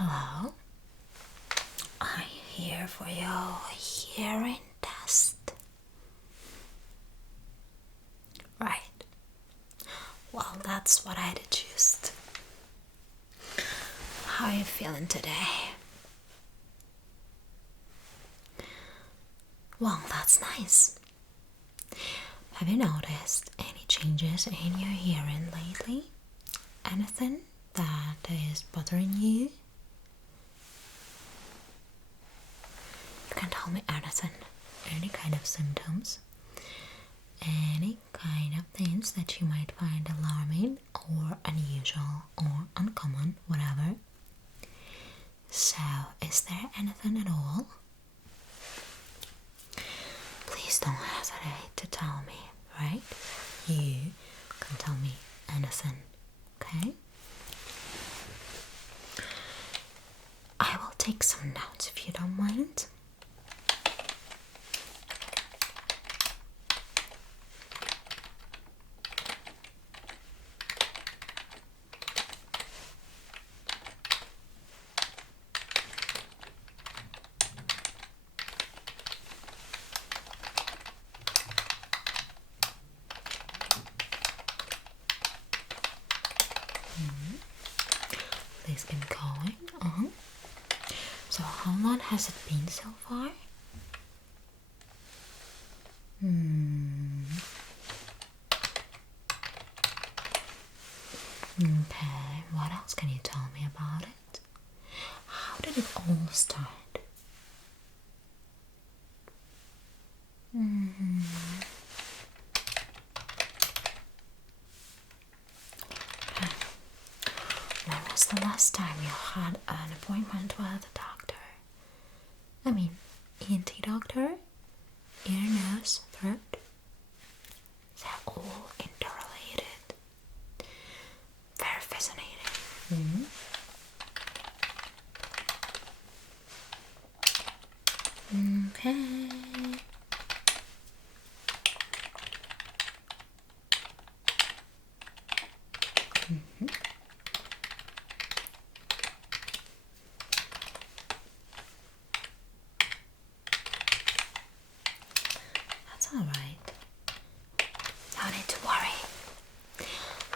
Hello, I'm here for your hearing test. Right, well, that's what I deduced. How are you feeling today? Well, that's nice. Have you noticed any changes in your hearing lately? Anything that is bothering you? You can tell me anything, any kind of symptoms, any kind of things that you might find alarming or unusual or uncommon, whatever. So, is there anything at all? Please don't hesitate to tell me, right? You can tell me anything, okay? I will take some notes if you don't mind. Please keep going. So how long has it been so far? Okay, what else can you tell me about it? How did it all start? Okay. When was the last time you had an appointment with a doctor? I mean, ENT doctor? Ear, nose, throat? They're all interrelated. Very fascinating. Okay. That's alright. No need to worry.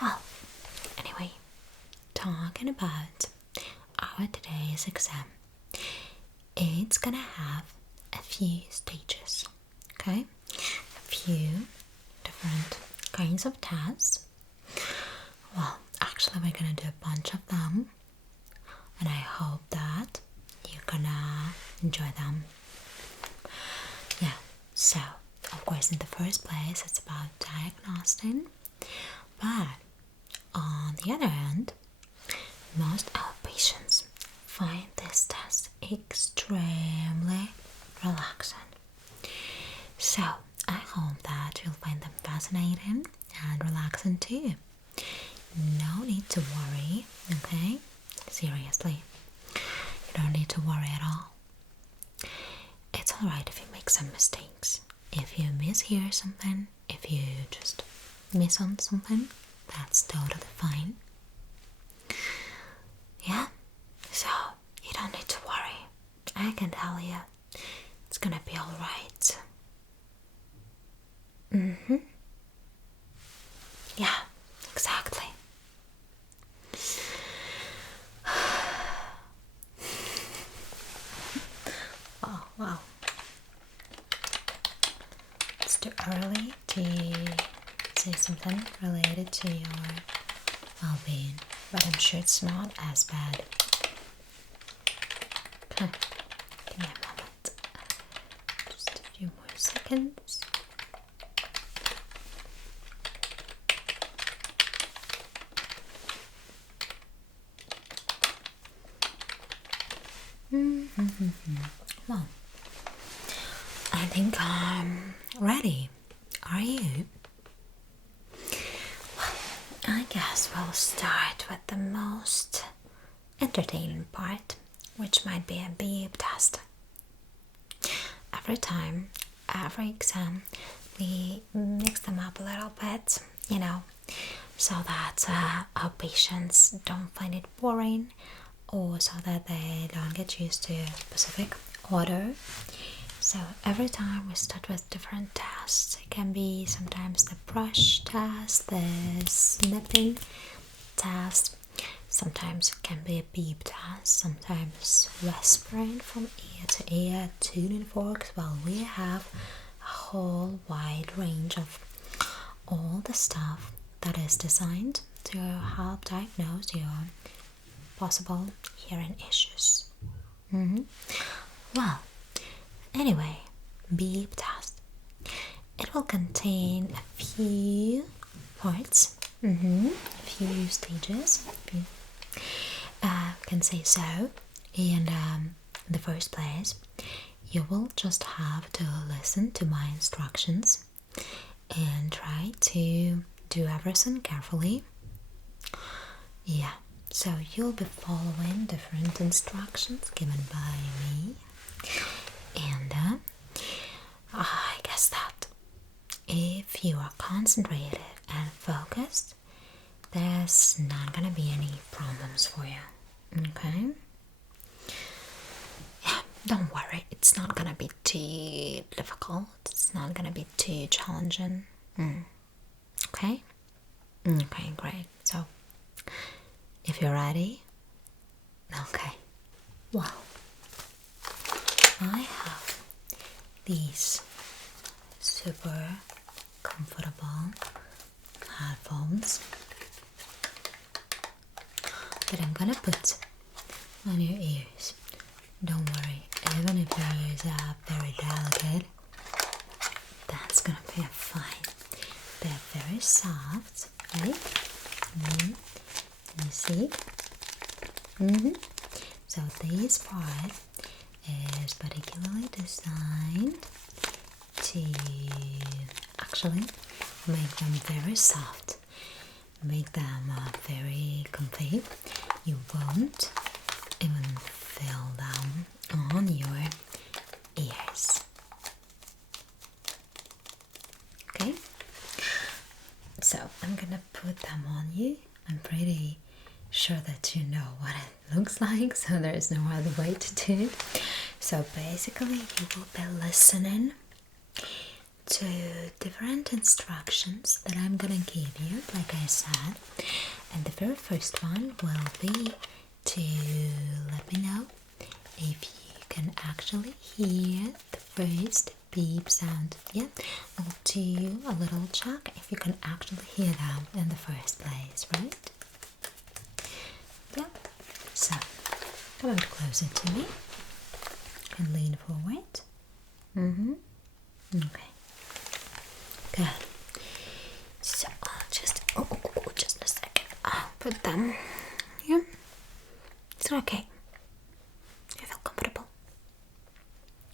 Well, anyway, talking about our today's exam, it's gonna have a few stages, okay? A few different kinds of tests. Well, actually, we're gonna do a bunch of them, and I hope that you're gonna enjoy them. Yeah, so of course, in the first place, it's about diagnosing, but on the other hand, most of our patients find this test extremely relaxing. So, I hope that you'll find them fascinating and relaxing too. No need to worry, okay? Seriously, you don't need to worry at all. It's alright if you make some mistakes. If you mishear something, if you just miss on something, that's totally fine. Yeah, so you don't need to worry. I can tell you, it's gonna be alright. Yeah, exactly. Oh, wow. It's too early to say something related to your well-being, but I'm sure it's not as bad. Okay, give me a moment. Just a few more seconds. Well, I think I'm ready. Are you? Well, I guess we'll start with the most entertaining part, which might be a beep test. Every time, every exam, we mix them up a little bit, so that our patients don't find it boring or so that they don't get used to specific order. So every time we start with different tests. It can be sometimes the brush test, the snipping test, sometimes it can be a beep test, sometimes whispering from ear to ear, tuning forks. Well, we have a whole wide range of all the stuff that is designed to help diagnose your possible hearing issues. Well, anyway, beep test. It will contain a few parts, a few stages, if you can say so. And in the first place, you will just have to listen to my instructions and try to do everything carefully. Yeah, so you'll be following different instructions given by me, and I guess that if you are concentrated and focused, there's not gonna be any problems for you. Okay? Yeah, don't worry, it's not gonna be too difficult, it's not gonna be too challenging. Okay? Okay, great. So, if you're ready, okay. Well, I have these super comfortable headphones that I'm gonna put on your ears. Don't worry, even if your ears are very delicate, that's gonna be fine. They're very soft, right? You see? So this part is particularly designed to actually make them very soft, make them very comfy. You won't even feel them on your ears. Okay? So I'm gonna put them on you. I'm pretty sure that you know what it looks like, so there's no other way to do it. So basically you will be listening to different instructions that I'm gonna give you, like I said, and the very first one will be to let me know if you can actually hear the first beep sound. Yeah, we'll do a little check if you can actually hear them in the first place, right? Yeah, so come a bit closer to me and lean forward. Okay, good. So I'll just just a second. I'll put them here. Is it okay? You feel comfortable?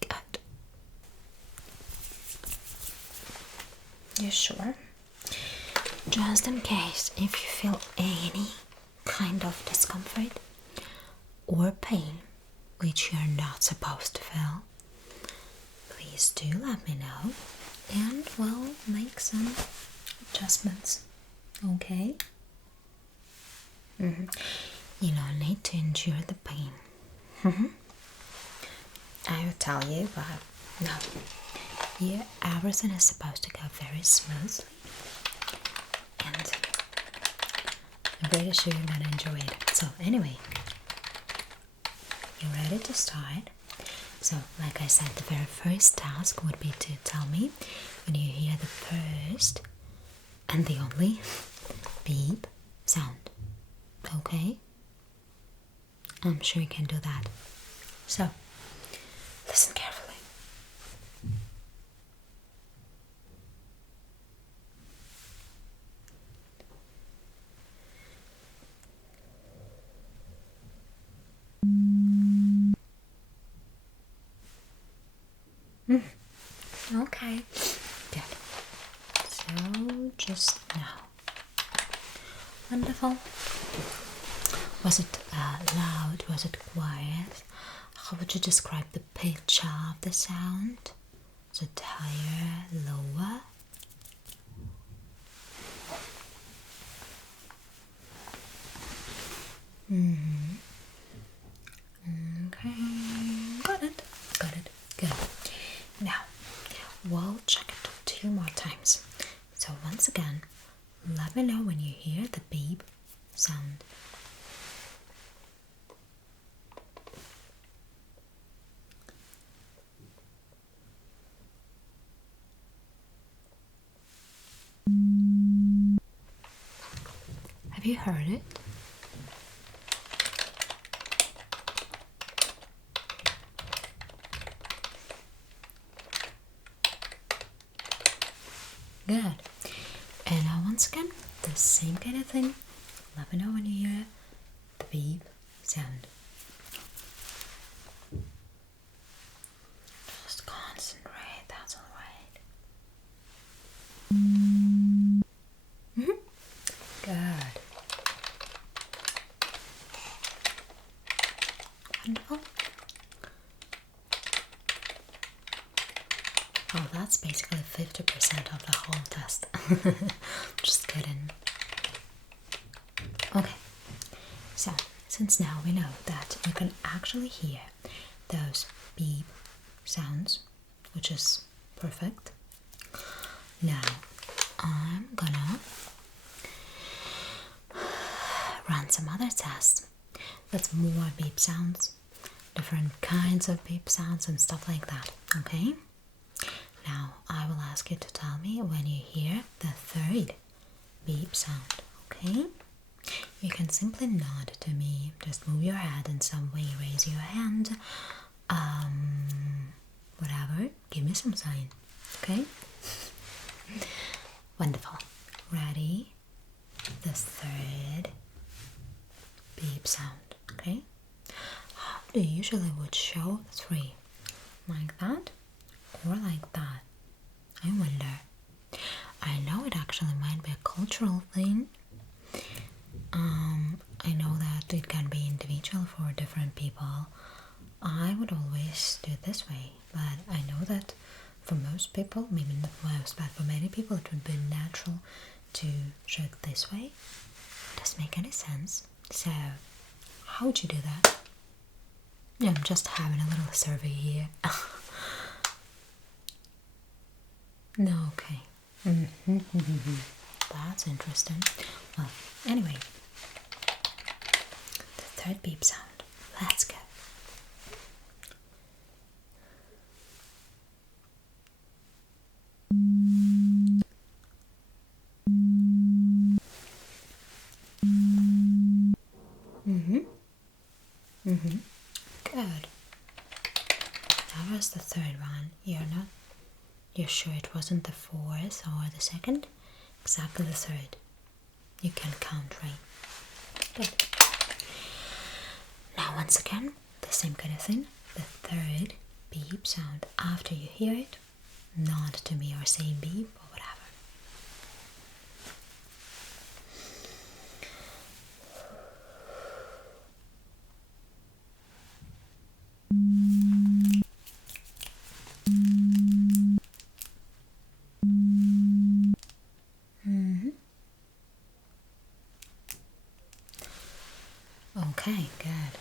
Good. You sure? Just in case if you feel any kind of discomfort or pain which you're not supposed to feel, please do let me know and we'll make some adjustments. Okay? You don't need to endure the pain. I will tell you, but no. Yeah, everything is supposed to go very smoothly, and I'm pretty sure you're gonna enjoy it. So anyway, you ready to start? So like I said, the very first task would be to tell me when you hear the first and the only beep sound. Okay? I'm sure you can do that. So listen carefully. Okay, good. So just now. Wonderful. Was it loud? Was it quiet? How would you describe the pitch of the sound? Was it higher, lower? again, let me know when you hear the beep sound. Have you heard it? Good. And now once again, the same kind of thing. Let me know when you hear the beep sound. Just concentrate, that's alright. Good. Wonderful. Oh, that's basically 50% of the whole test. Just kidding. Okay, so since now we know that you can actually hear those beep sounds, which is perfect, now I'm gonna run some other tests with more beep sounds, different kinds of beep sounds and stuff like that, okay? Now I will ask you to tell me when you hear the third beep sound, okay? You can simply nod to me, just move your head in some way, raise your hand, whatever, give me some sign, okay? Wonderful. Ready? The third beep sound, okay? How do you usually would show 3? Like that or like that? I wonder. I know it actually might be a cultural thing. I know that it can be individual for different people. I would always do it this way, but I know that for most people, maybe not most, but for many people it would be natural to show it this way. Doesn't make any sense. So, how would you do that? Yeah, I'm just having a little survey here. No, okay. That's interesting. Well, anyway, the third beep sound. Let's go. Good. That was the third one. You're sure it wasn't the fourth or the second? Exactly the third. You can count, right? Good. Now once again, the same kind of thing. The third beep sound. After you hear it, nod to me or say beep or whatever. Okay, good.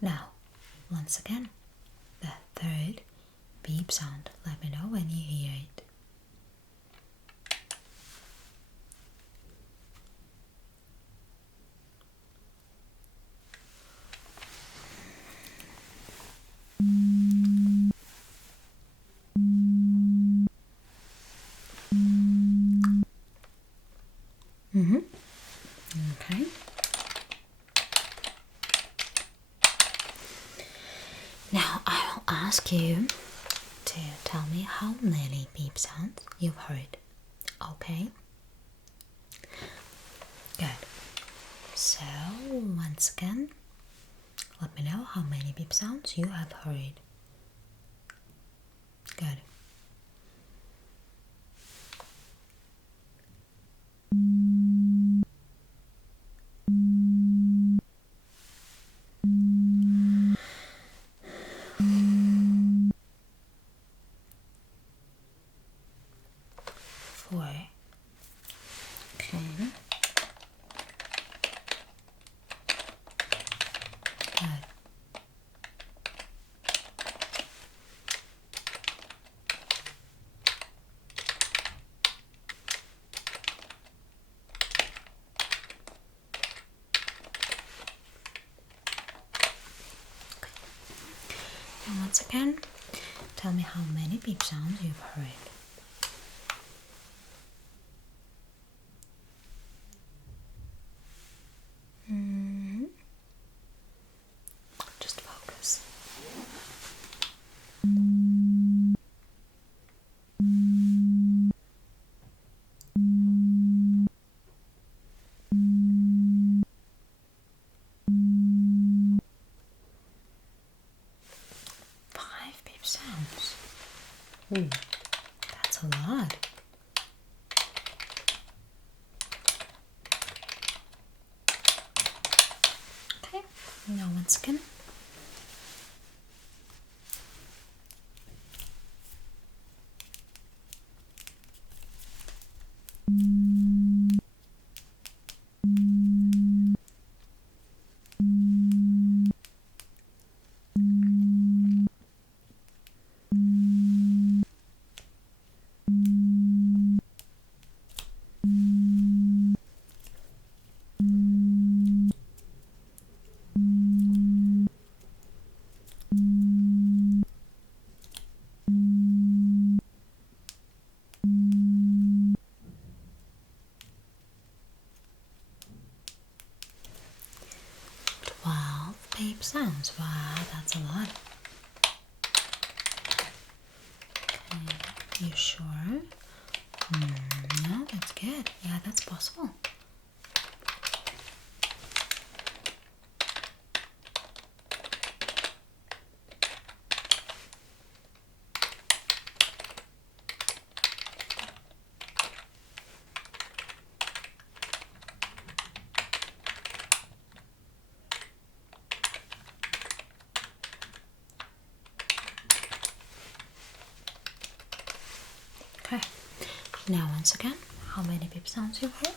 Now, once again, the third beep sound. Let me know when you hear it. Okay. Now I will ask you to tell me how many beep sounds you've heard. Okay? Good. So, once again, let me know how many beep sounds you have heard. Good. Four. Okay. Good. how many beep sounds you've heard. Just focus. Five beep sounds. That's a lot. Okay, now once again. Beep sounds. Wow, that's a lot. Okay, you sure? No, that's good. Yeah, that's possible. Okay, now once again, how many beep sounds you've heard?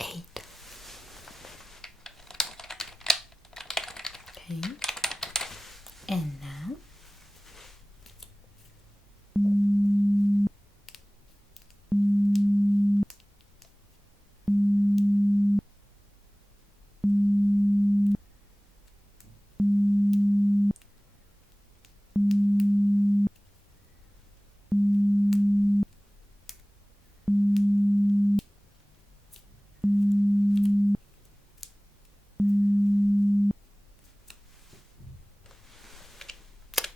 Eight. Okay, and now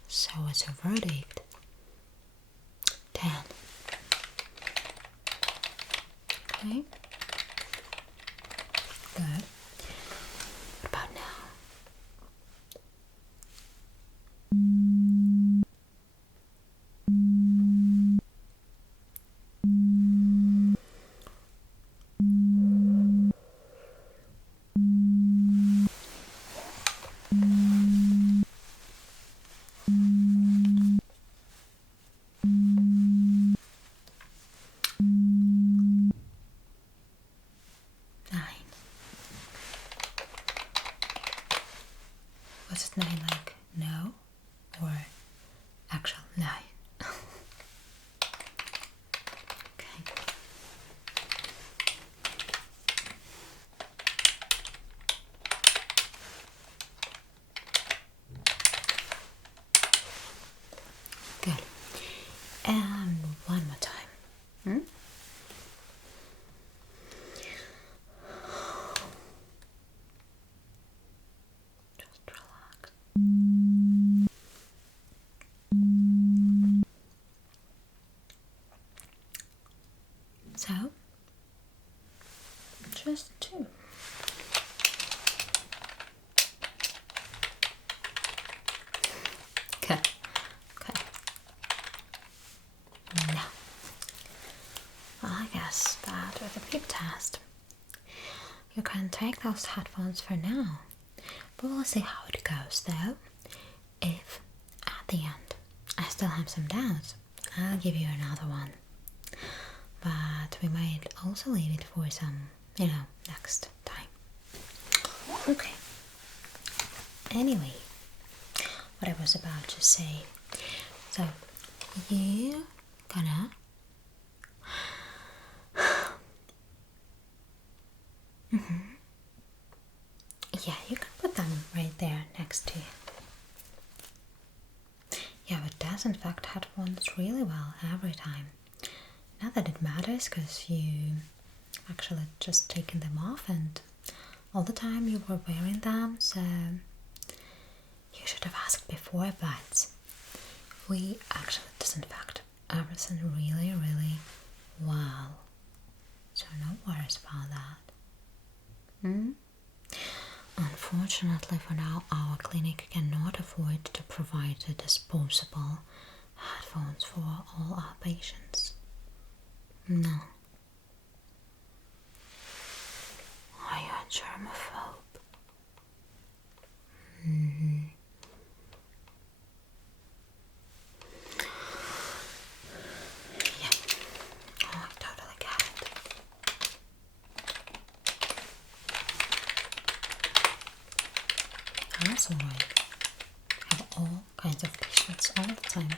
so it's a verdict. 10. Okay. Good. What about now? Was it 9 like no or actual 9? Okay. Good. And one more time. Just relax. So, just 2. Okay. Okay. No. Well, I guess that with a peep test, you can take those headphones for now. But we'll see how it goes though. If at the end I still have some doubts, I'll give you another one. But we might also leave it for some, next time. Okay. Anyway, what I was about to say. So, you gonna yeah, you can put them right there next to you. Yeah, it does infect headphones really well every time. Not that it matters, because you actually just taken them off and all the time you were wearing them, so you should have asked before, but we actually disinfect everything really, really well. So no worries about that. Unfortunately for now, our clinic cannot afford to provide the disposable headphones for all our patients. No. Are you a germaphobe? Yeah. Oh, I totally get it. That's alright. I have all kinds of patients all the time.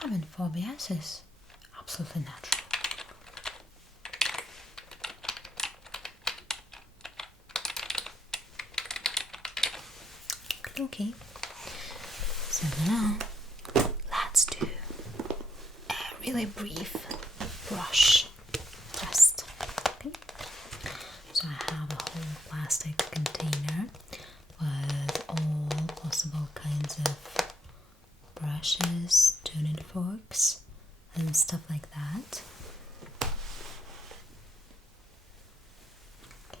Having phobias is absolutely natural. Okay. So now let's do a really brief brush test. Okay. So I have a whole plastic container with all possible kinds of brushes, tuning forks, and stuff like that.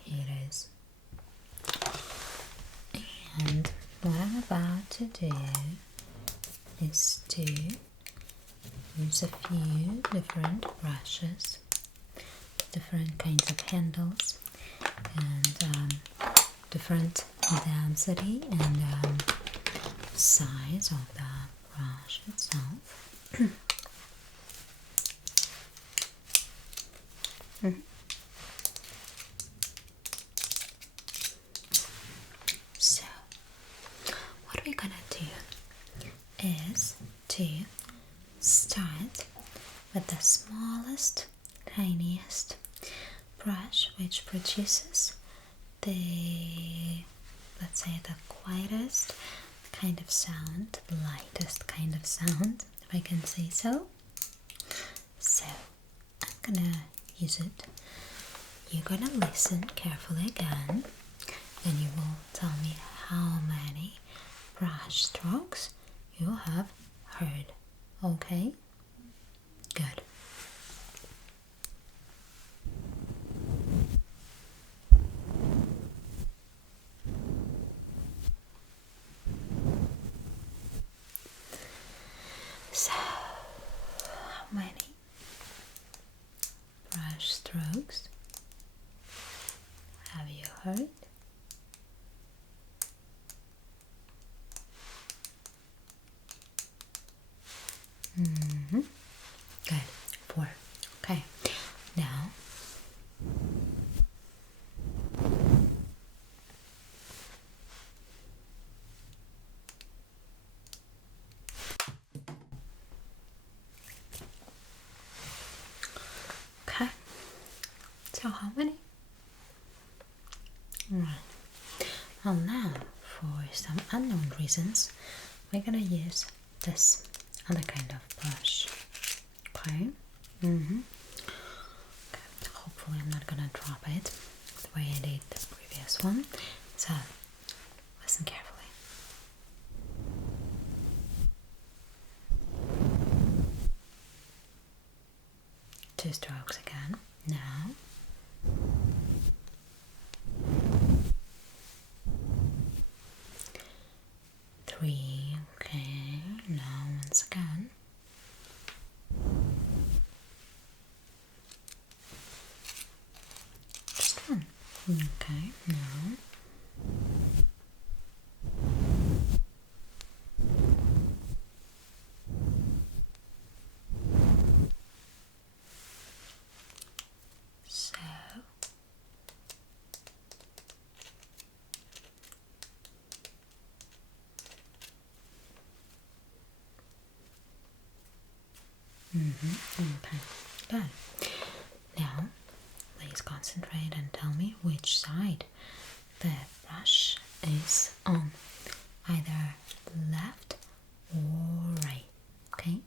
Here it is. And what I'm about to do is to use a few different brushes, different kinds of handles, and different density and size of the brush itself. So, what we're gonna do is to start with the smallest, tiniest brush, which produces the, let's say, the quietest kind of sound, the lightest kind of sound, if I can say so. So I'm gonna use it. You're gonna listen carefully again, and you will tell me how many brush strokes you have heard. Okay? Good. So, how many brush strokes have you heard? Good. 4. Okay. Now, okay. So how many? Right. Well, now, for some unknown reasons, we're gonna use this other kind of brush. Okay? Okay. Hopefully I'm not gonna drop it the way I did the previous one. So, listen carefully. 2 strokes again. Now. 3. Okay, now once again. Just 1. Okay, now. So okay, good. Now, please concentrate and tell me which side the brush is on, either left or right, okay?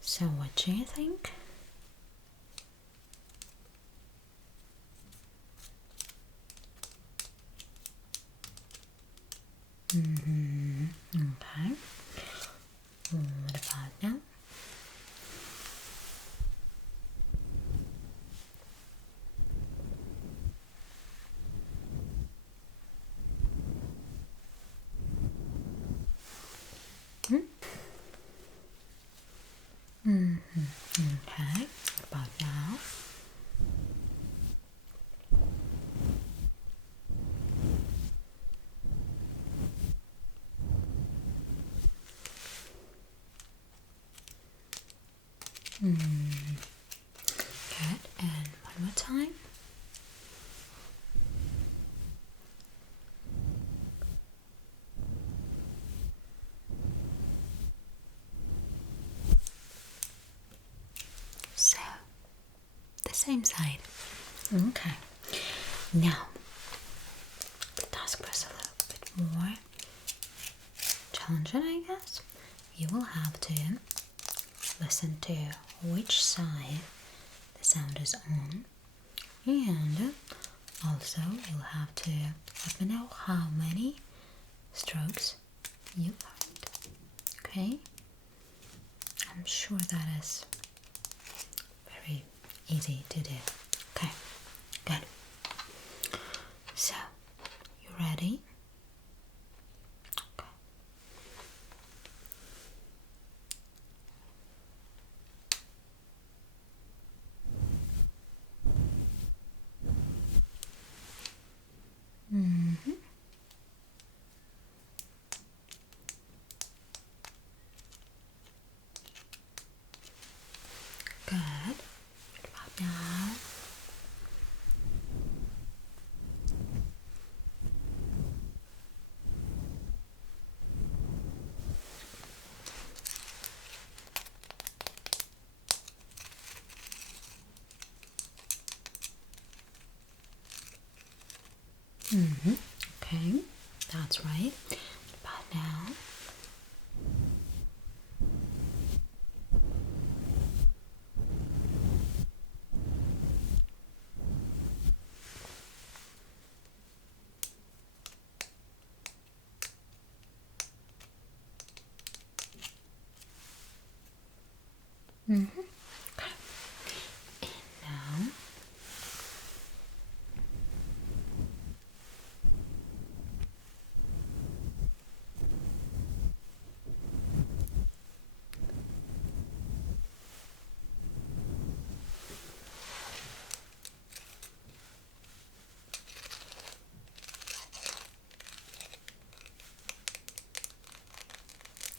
So what do you think? Okay. What about now? Okay. What about now? Good. And one more time. So, the same side. Okay. Now, the task was a little bit more challenging, I guess. You will have to listen to which side the sound is on, and also you'll have to let me know how many strokes you find. Okay? I'm sure that is very easy to do. Okay, good. So, you ready? Okay. Good. What about now? Okay, that's right. What about now? Okay. And now.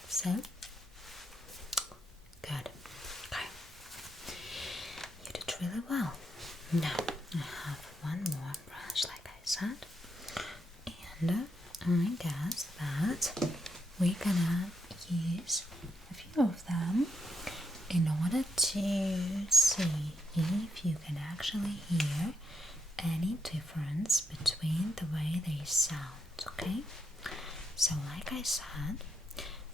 So, good. Okay. You did really well. Now, I have one more brush, like I said. And I guess that we're gonna use a few of them in order to see if you can actually hear any difference between the way they sound, okay? So like I said,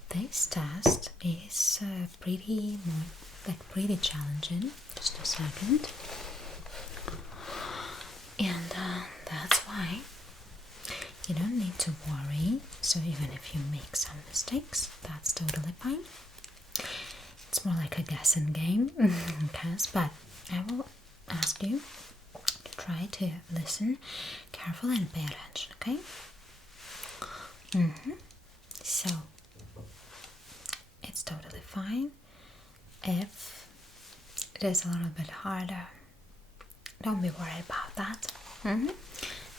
this test is pretty challenging. Just a second. And that's why you don't need to worry. So even if you make some mistakes, that's totally fine. It's more like a guessing game, but I will ask you to try to listen carefully and pay attention, okay? So, it's totally fine if it is a little bit harder. Don't be worried about that.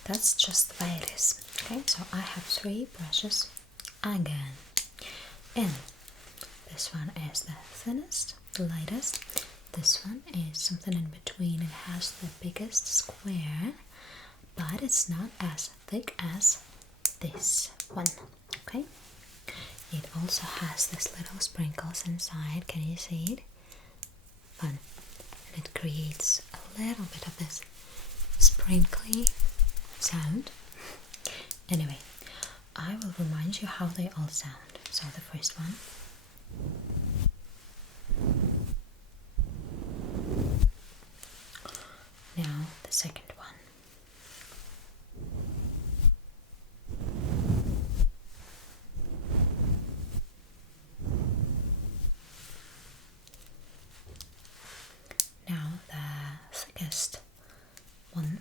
That's just the way it is. Okay, so I have 3 brushes again. And this one is the thinnest, the lightest. This one is something in between. It has the biggest square, but it's not as thick as this one. Okay, it also has these little sprinkles inside. Can you see it? Fun. And it creates a little bit of this sprinkly sound. Anyway, I will remind you how they all sound. So the first one. Now the second one. Now the thickest one.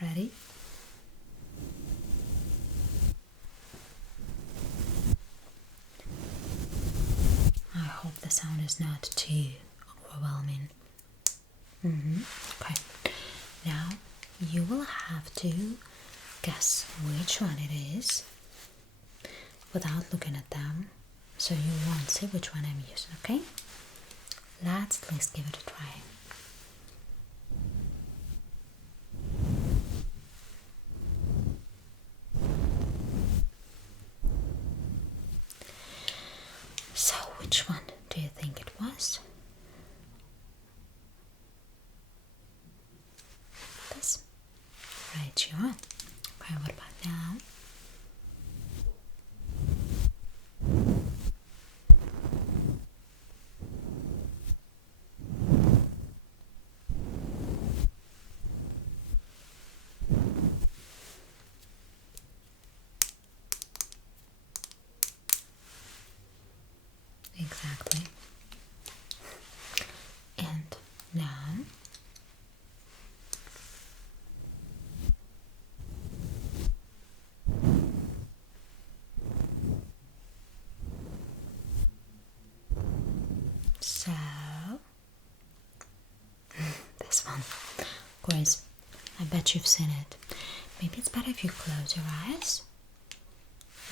Ready? I hope the sound is not too overwhelming. Okay. Now you will have to guess which one it is without looking at them, so you won't see which one I'm using, okay? Let's at least give it a try. So, which one do you think it was? This? Right, you are. Okay, what about now? Exactly. And now so this one, of course, I bet you've seen it. Maybe it's better if you close your eyes.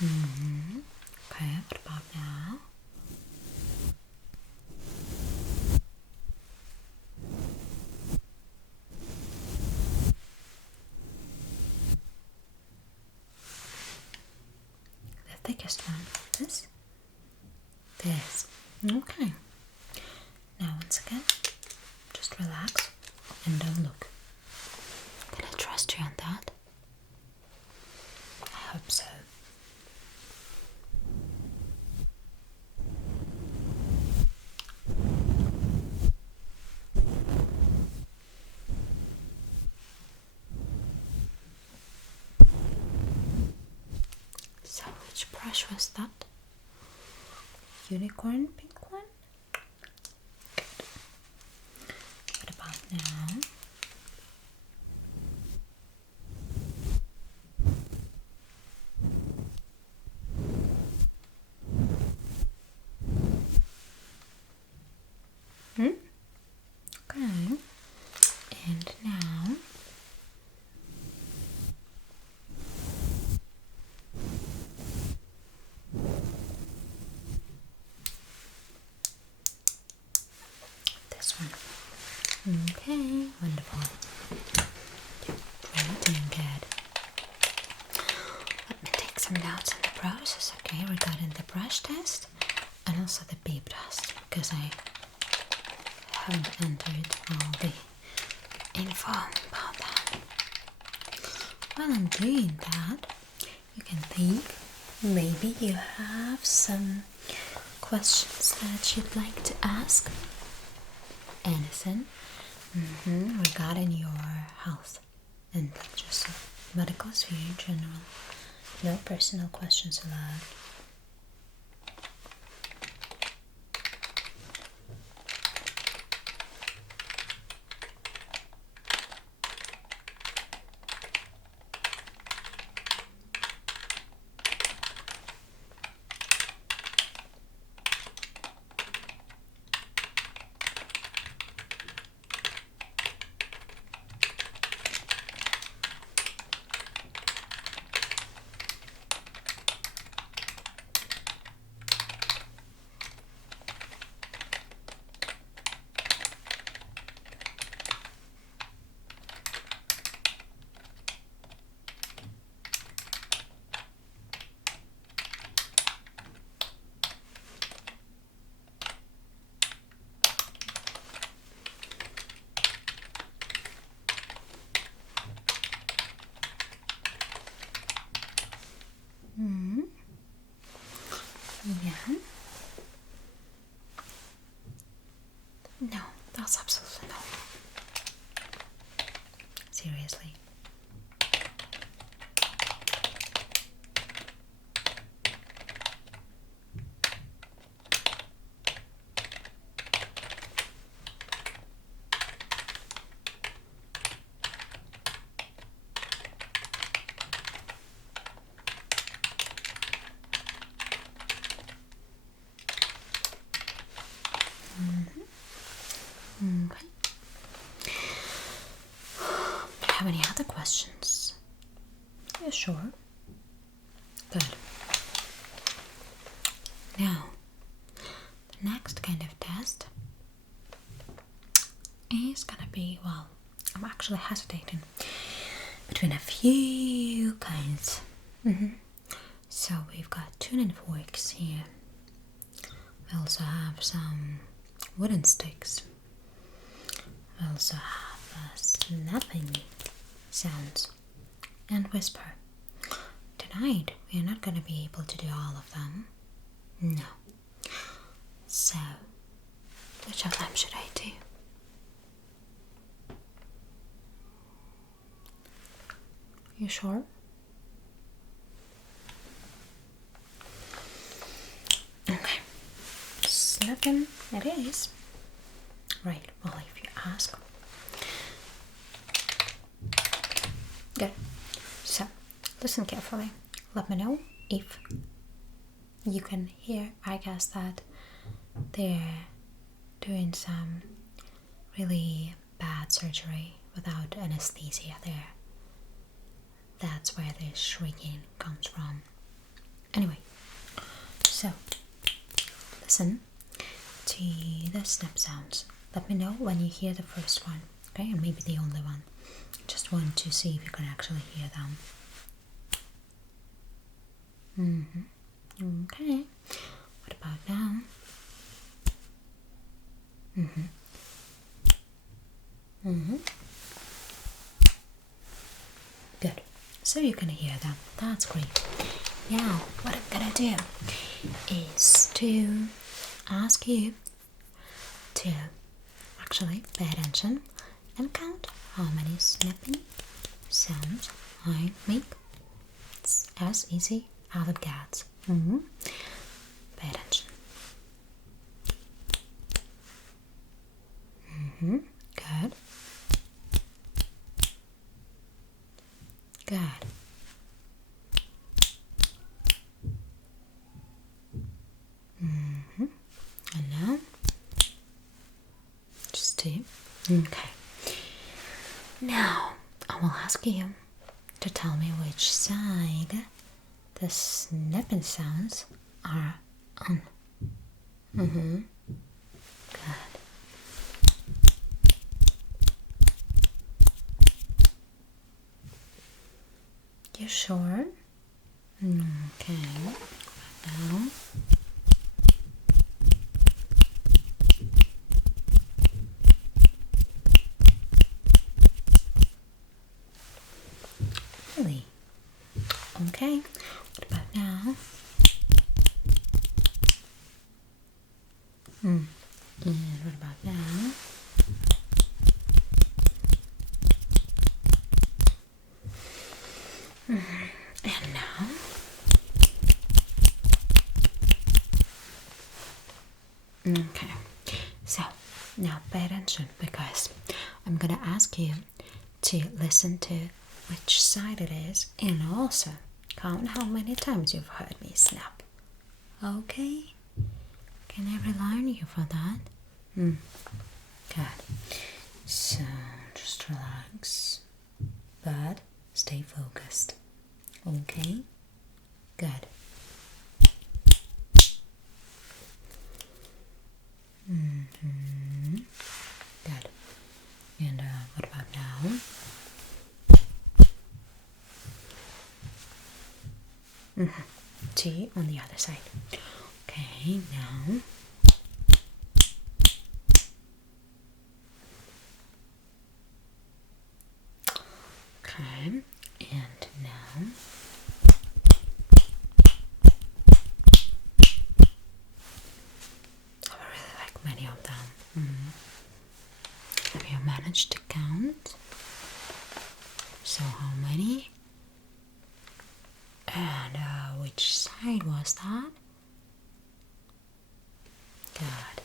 Okay, what about now? The thickest one. This? This. Okay. Now once again, just relax and don't look. Can I trust you on that? I hope so. So which brush was that? Unicorn pink one? Good. What about now? Okay. And now this one. Okay, wonderful. Really doing good. Let me take some notes on the process, okay, regarding the brush test and also the beep test, because I haven't entered all the info about that. While I'm doing that, you can think maybe you have some questions that you'd like to ask. Anything regarding your health and just medical sphere in general. No personal questions allowed. That's absolutely normal. Seriously. Okay. Do you have any other questions? Yeah, sure. Good. Now, the next kind of test is gonna be, well, I'm actually hesitating between a few kinds. So we've got tuning forks here. We also have some wooden sticks. We also have snapping sounds and whisper. Tonight we're not gonna be able to do all of them. No. So, which of them should I do? You sure? Okay. Snapping it is. Right, well, if you ask. Good. So, listen carefully. Let me know if you can hear, I guess, that they're doing some really bad surgery without anesthesia there. That's where the shrieking comes from. Anyway, so listen to the snap sounds. Let me know when you hear the first one, okay? And maybe the only one. Just want to see if you can actually hear them. Okay. What about now? Good. So you can hear them. That's great. Now, what I'm gonna do is to ask you to actually pay attention and count how many snapping sounds I make. It's as easy as it gets. Pay attention. Good. Good. And now, just two. Okay. Now, I will ask you to tell me which side the snapping sounds are on. Good. You sure? Okay. Now. Really? Okay. What about now? And what about now? And now? Okay. So, now pay attention because I'm gonna ask you to listen to which side it is and also count how many times you've heard me snap. Okay? Can I rely on you for that? Good. So, just relax, but stay focused. Okay? Good. Good. And what about now? T on the other side. Okay, now. Okay, and now. I really like many of them. if you managed to count. So how many? And which side was that? Good.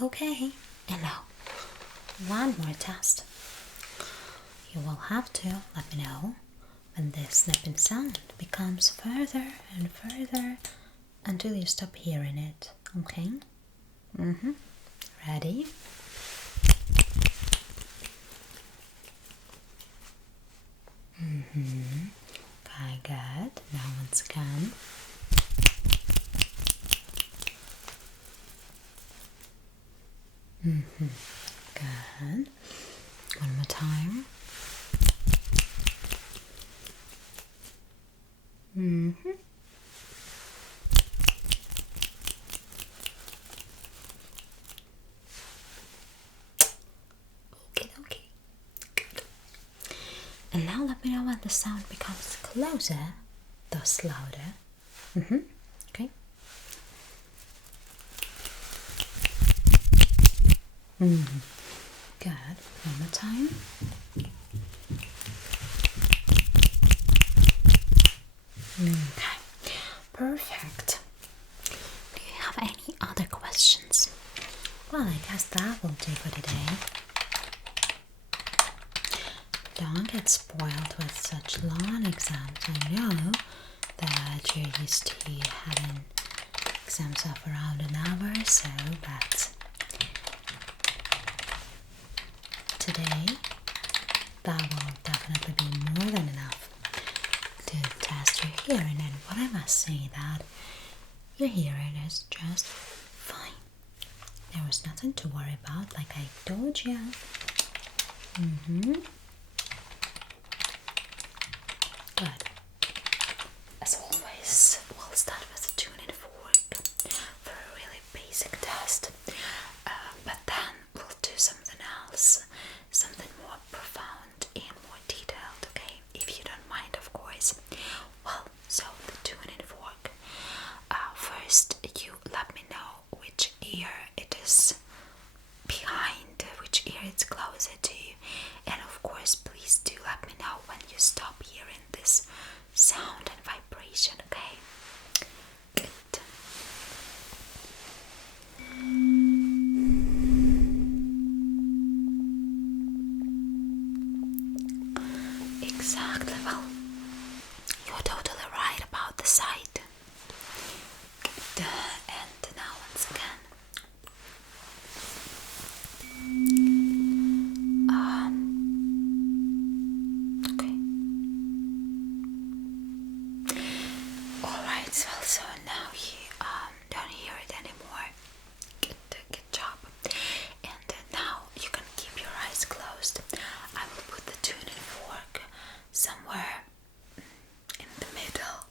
Okay, and now one more test. You will have to let me know when this snipping sound becomes further and further until you stop hearing it, okay? Ready? Okay, good. Now once again. Good. One more time. Okay. Good. And now let me know when the sound becomes closer, thus louder. Okay. Good. One more time. Okay. Perfect. Do you have any other questions? Well, I guess that will do for today. Don't get spoiled with such long exams. I know that you're used to having exams of around an hour or so, but today that will definitely be more than enough to test your hearing. And what I must say that your hearing is just fine. There was nothing to worry about, like I told you. Good. As always, we'll start with the tuning fork for a really basic test, but then we'll do something else, something more profound and more detailed, okay? If you don't mind, of course. Well, so the tuning fork. First, you let me know which ear it is behind, which ear it's closer to, and of course, please do let me know when you stop hearing this sound and vibration, okay? Good. Exactly, well, you're totally right about the sight. Good. And now once again. Okay. Alright, well, so now you don't hear it anymore. Good job. And now you can keep your eyes closed. I will put the tuning fork somewhere in the middle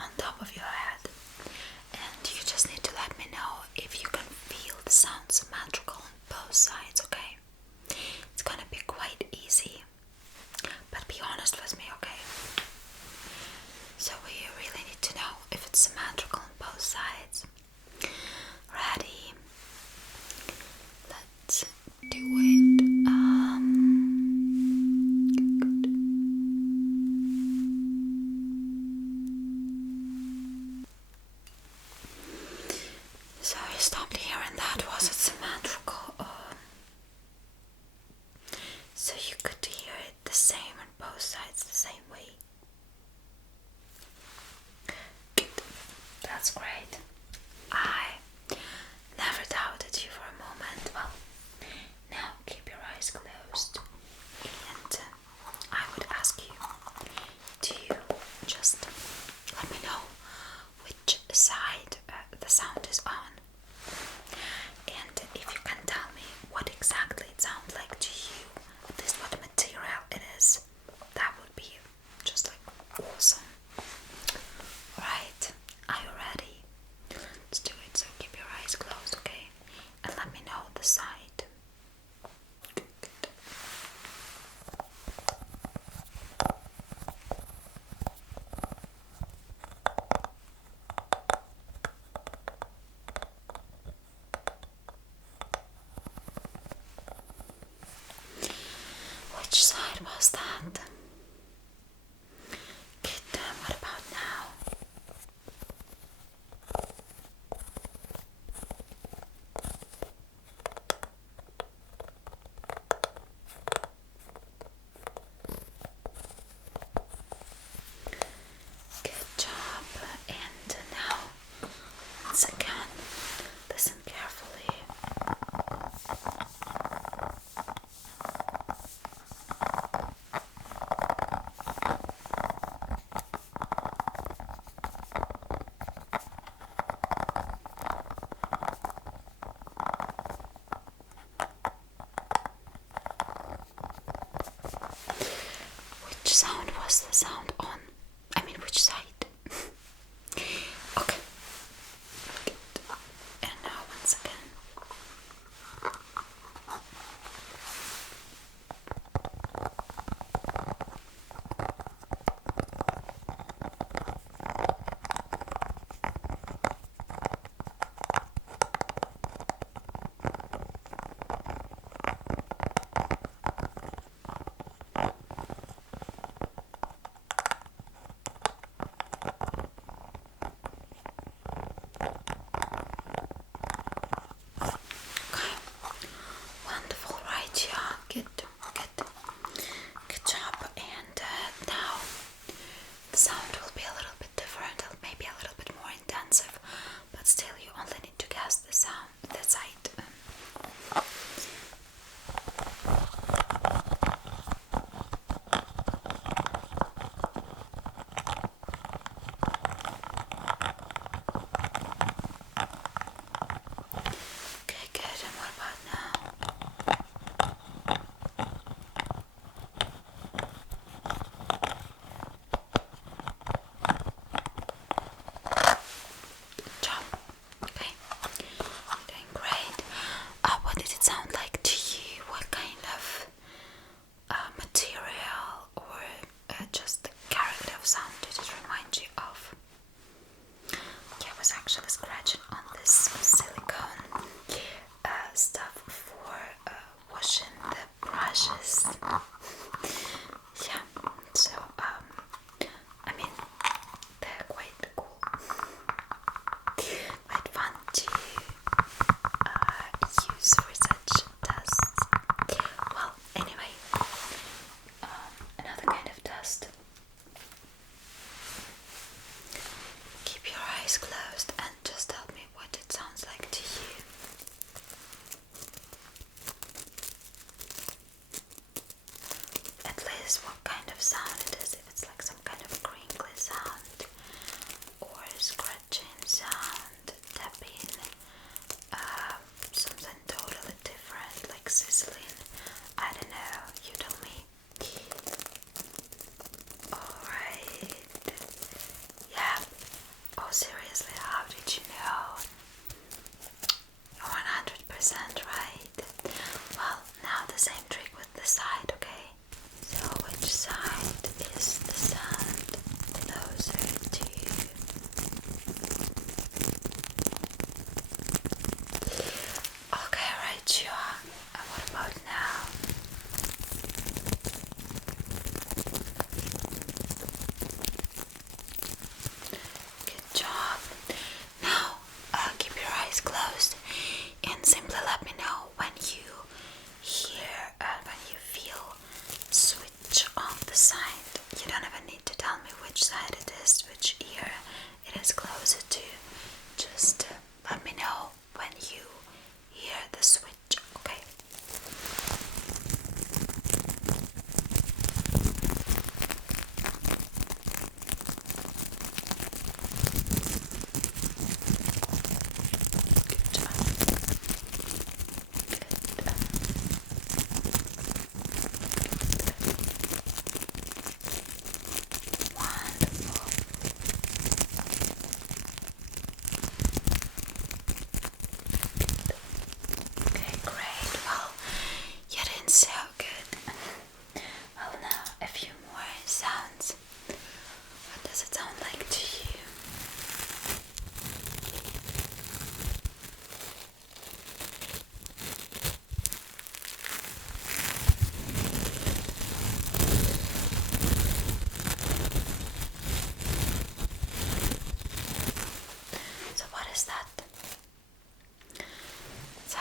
on top of your head. And you just need to let me know if you can feel the sound symmetrical on both sides, okay? It's gonna be quite easy. But be honest with me, okay? So we really need to know if it's symmetrical on both sides. Ready? Let's do it. Good. So you stopped hearing that. Was it symmetrical? So you could hear it the same on both sides the same way. Good. That's great. I never doubted you for a moment. Well, now keep your eyes closed, and I would ask you to just let me know which side the sound is on, and if you can tell me what exactly it sounds like to you, at least what material it is, that would be just like awesome. Right, are you ready? was that? Good. What about now? Good job. And now, once again, listen carefully. Which sound was the sound on? I mean, which side? Okay. Good. And now once again.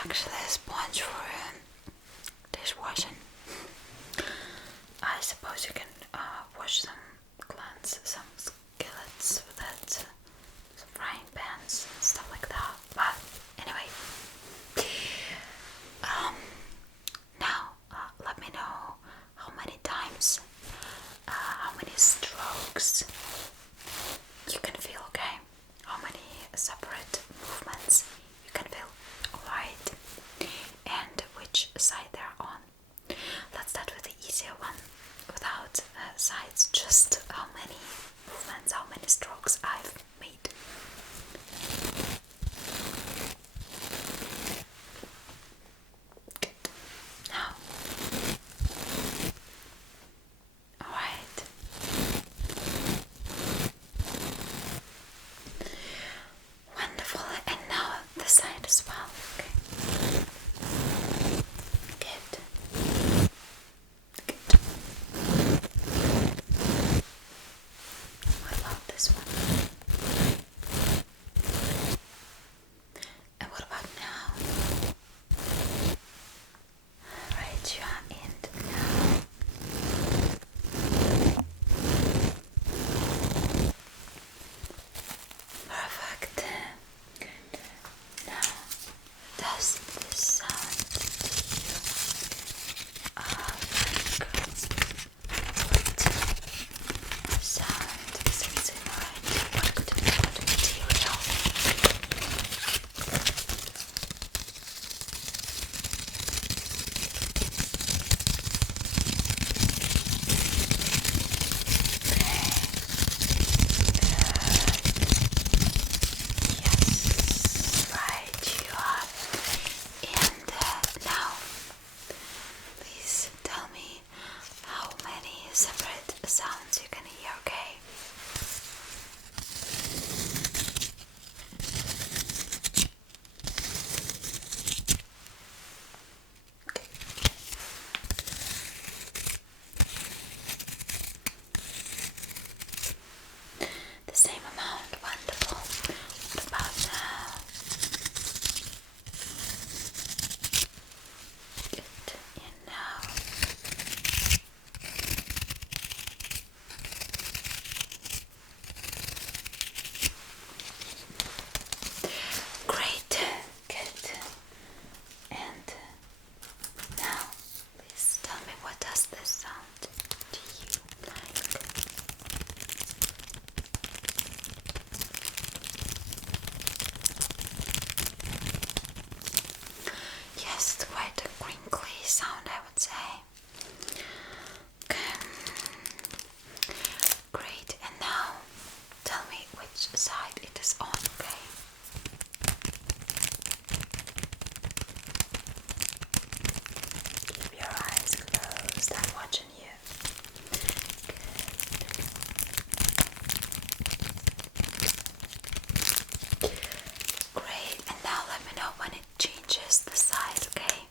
actually a sponge for dishwashing. I suppose you can wash some cleanse some skillets with it, some frying pans, stuff like that. But anyway, now let me know how many times, how many strokes you can feel, okay? How many separate movements you can feel, alright? And which side they're on. Let's start with the easier one, without sides, just how many movements, how many strokes I've made. Now, alright. Wonderful, and now the side as well, okay? Good. Good. What about this one? And what about now? Right, you are in now. Perfect. Good. Now, does this sound to you what sound is it similar to? What could be what material? Yes, right, you are. And now, please tell me how many separate sounds you can hear, okay? The same amount, wonderful. What about now? Good, and now. Great, good. And now, please tell me, what does this sound to you like? Yes, it's quite a crinkly sound, I would say. Okay. Great, and now tell me which side it is on, okay? Keep your eyes closed, I'm watching you. Good. Great, and now let me know when it changes the side, okay?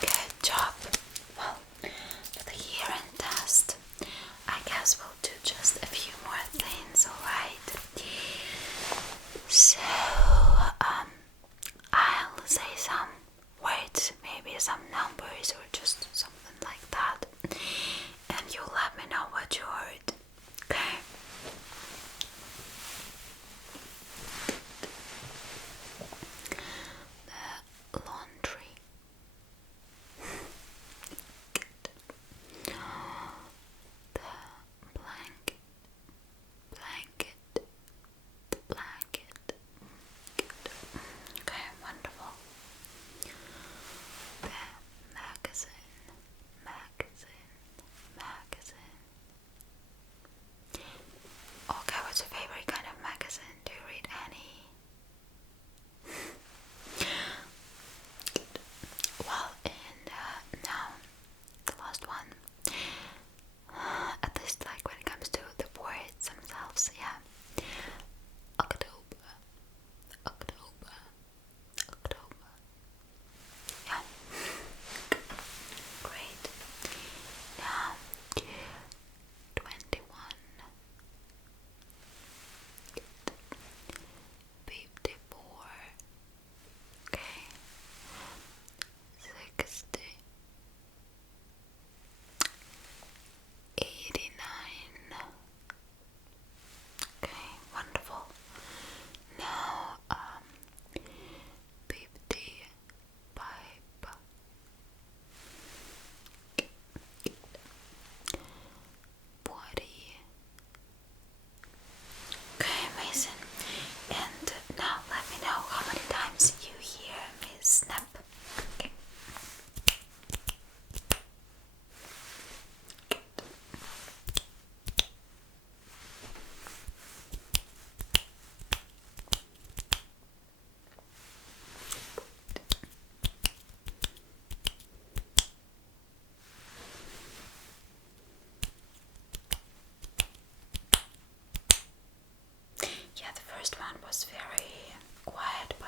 Good job. Well, for the hearing test, I guess we'll do just a few more things, alright? So, I'll say some words, maybe some numbers or just something like that, and you'll let me know what you heard, okay? The laundry. Good. The blanket. Blanket. Good. Okay, wonderful. The magazine. was very quiet.